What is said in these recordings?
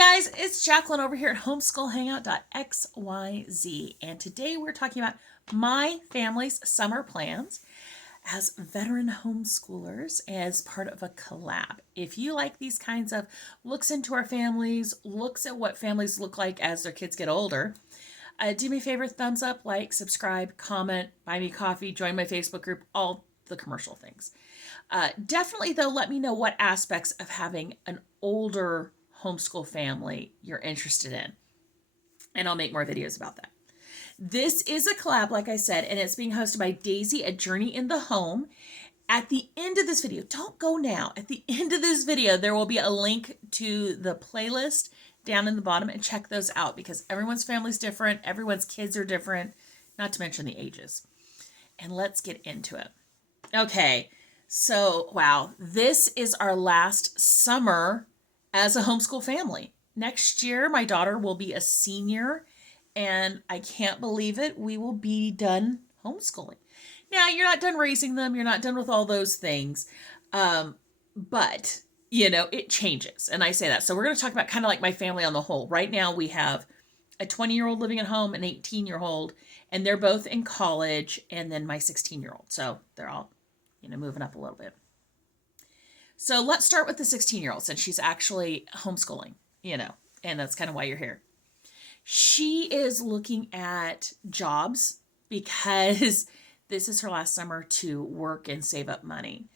guys, it's Jacqueline over here at Homeschool Hangout.xyz, and today we're talking about my family's summer plans as veteran homeschoolers as part of a collab. If you like these kinds of looks into our families, looks at what families look like as their kids get older, do me a favor, thumbs up, like, subscribe, comment, buy me coffee, join my Facebook group, all the commercial things. Definitely, though, let me know what aspects of having an older homeschool family you're interested in, and I'll make more videos about that. This is a collab, like I said, and it's being hosted by Daisy at Journey in the Home. At the end of this video, don't go now. At the end of this video, there will be a link to the playlist down in the bottom, and check those out because everyone's family is different. Everyone's kids are different, not to mention the ages. And let's get into it. Okay, so wow, this is our last summer as a homeschool family. Next year, my daughter will be a senior, and I can't believe it. We will be done homeschooling. Now, you're not done raising them. You're not done with all those things. But, it changes. And I say that. So we're going to talk about kind of like my family on the whole. Right now, we have a 20-year-old living at home, an 18-year-old, and they're both in college, and then my 16-year-old. So they're all, moving up a little bit. So let's start with the 16-year-old since she's actually homeschooling, and that's kind of why you're here. She is looking at jobs because this is her last summer to work and save up money,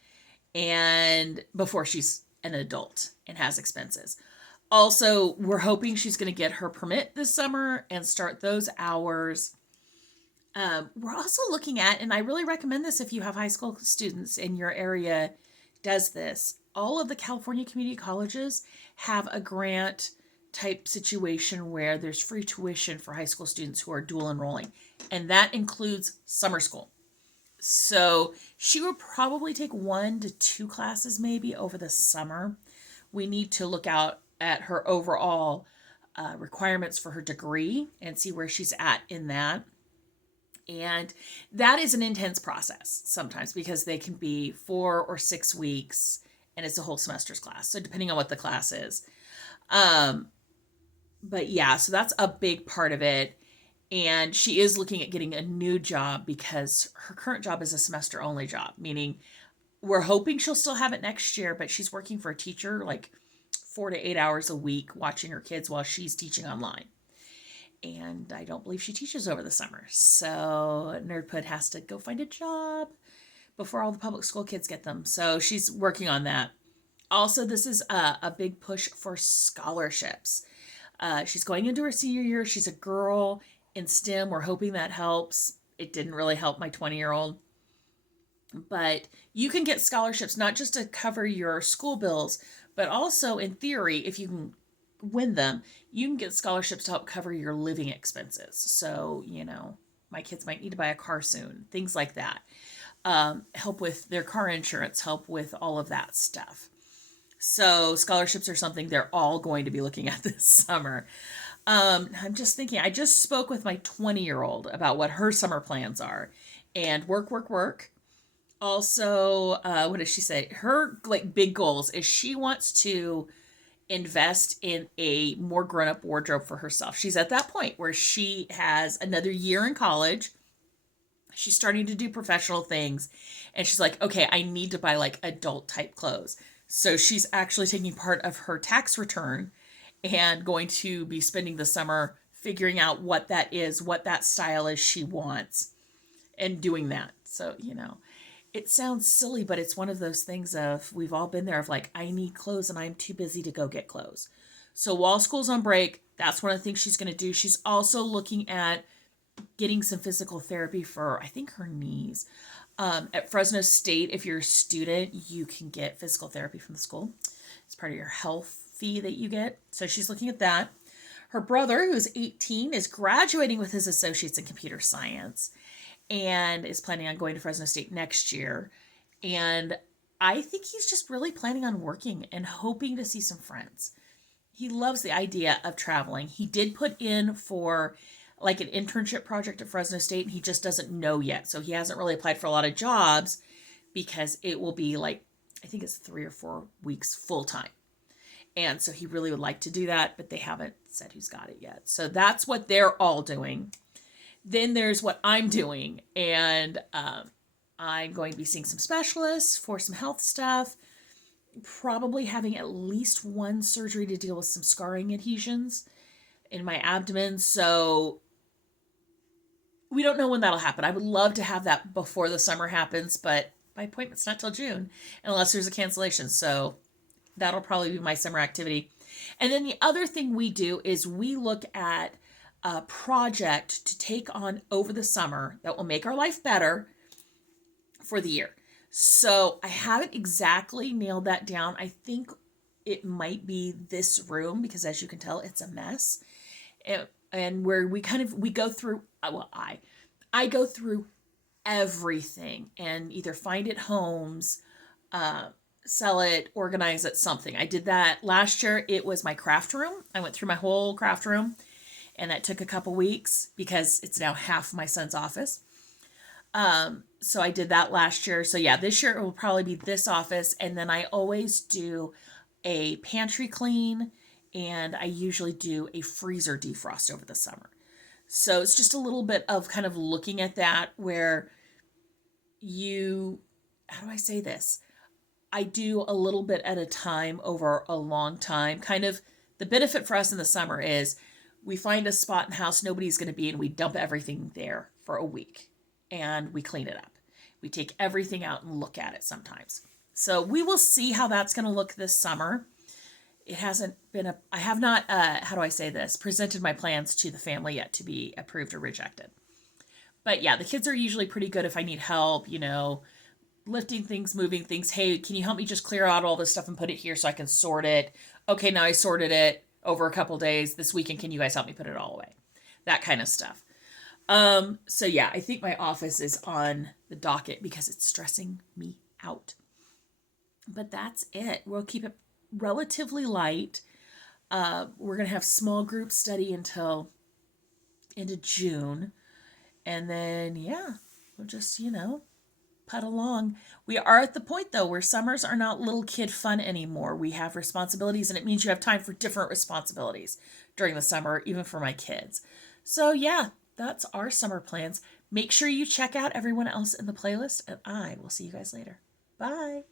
and before she's an adult and has expenses. Also, we're hoping she's going to get her permit this summer and start those hours. We're also looking at, and I really recommend this if you have high school students in your area, does this. All of the California community colleges have a grant type situation where there's free tuition for high school students who are dual enrolling, and that includes summer school. So she will probably take 1 to 2 classes maybe over the summer. We need to look out at her overall requirements for her degree and see where she's at in that. And that is an intense process sometimes because they can be 4 or 6 weeks and it's a whole semester's class. So depending on what the class is. But yeah, so that's a big part of it. And she is looking at getting a new job because her current job is a semester only job, meaning we're hoping she'll still have it next year, but she's working for a teacher like 4 to 8 hours a week watching her kids while she's teaching online. And I don't believe she teaches over the summer. So NerdPud has to go find a job before all the public school kids get them. So she's working on that. Also, this is a big push for scholarships. She's going into her senior year. She's a girl in STEM. We're hoping that helps. It didn't really help my 20-year-old. But you can get scholarships not just to cover your school bills, but also in theory, if you can win them, you can get scholarships to help cover your living expenses. So, my kids might need to buy a car soon, things like that. Help with their car insurance, help with all of that stuff. So scholarships are something they're all going to be looking at this summer. I'm just thinking, I just spoke with my 20-year-old about what her summer plans are, and work. Also, what does she say? Her big goals is she wants to invest in a more grown-up wardrobe for herself. She's at that point where she has another year in college. She's starting to do professional things, and she's like, okay, I need to buy adult type clothes. So she's actually taking part of her tax return and going to be spending the summer figuring out what that is, what that style is she wants, and doing that. So, it sounds silly, but it's one of those things of, we've all been there of I need clothes and I'm too busy to go get clothes. So while school's on break, that's one of the things she's going to do. She's also looking at getting some physical therapy for, I think, her knees. At Fresno State, if you're a student, you can get physical therapy from the school. It's part of your health fee that you get. So she's looking at that. Her brother, who's 18, is graduating with his associates in computer science and is planning on going to Fresno State next year. And I think he's just really planning on working and hoping to see some friends. He loves the idea of traveling. He did put in for an internship project at Fresno State, and he just doesn't know yet. So he hasn't really applied for a lot of jobs because it will be I think it's 3 or 4 weeks full time. And so he really would like to do that, but they haven't said who's got it yet. So that's what they're all doing. Then there's what I'm doing. And I'm going to be seeing some specialists for some health stuff. Probably having at least one surgery to deal with some scarring adhesions in my abdomen. So we don't know when that'll happen. I would love to have that before the summer happens, but my appointment's not till June unless there's a cancellation. So that'll probably be my summer activity. And then the other thing we do is we look at a project to take on over the summer that will make our life better for the year. So I haven't exactly nailed that down. I think it might be this room because, as you can tell, it's a mess. And where we go through, well, I go through everything and either find it homes, sell it, organize it, something. I did that last year. It was my craft room. I went through my whole craft room, and that took a couple weeks because it's now half my son's office. So I did that last year. So yeah, this year it will probably be this office. And then I always do a pantry clean, and I usually do a freezer defrost over the summer. So it's just a little bit of kind of looking at that where how do I say this? I do a little bit at a time over a long time. Kind of the benefit for us in the summer is we find a spot in the house nobody's going to be, and we dump everything there for a week and we clean it up. We take everything out and look at it sometimes. So we will see how that's going to look this summer. It hasn't been I have not, how do I say this, presented my plans to the family yet to be approved or rejected. But yeah, the kids are usually pretty good if I need help, lifting things, moving things. Hey, can you help me just clear out all this stuff and put it here so I can sort it? Okay, now I sorted it over a couple days. This weekend, can you guys help me put it all away? That kind of stuff. So yeah, I think my office is on the docket because it's stressing me out. But that's it. We'll keep it relatively light. We're going to have small group study until into June. And then, yeah, we'll just, put along. We are at the point, though, where summers are not little kid fun anymore. We have responsibilities, and it means you have time for different responsibilities during the summer, even for my kids. So, yeah, that's our summer plans. Make sure you check out everyone else in the playlist, and I will see you guys later. Bye.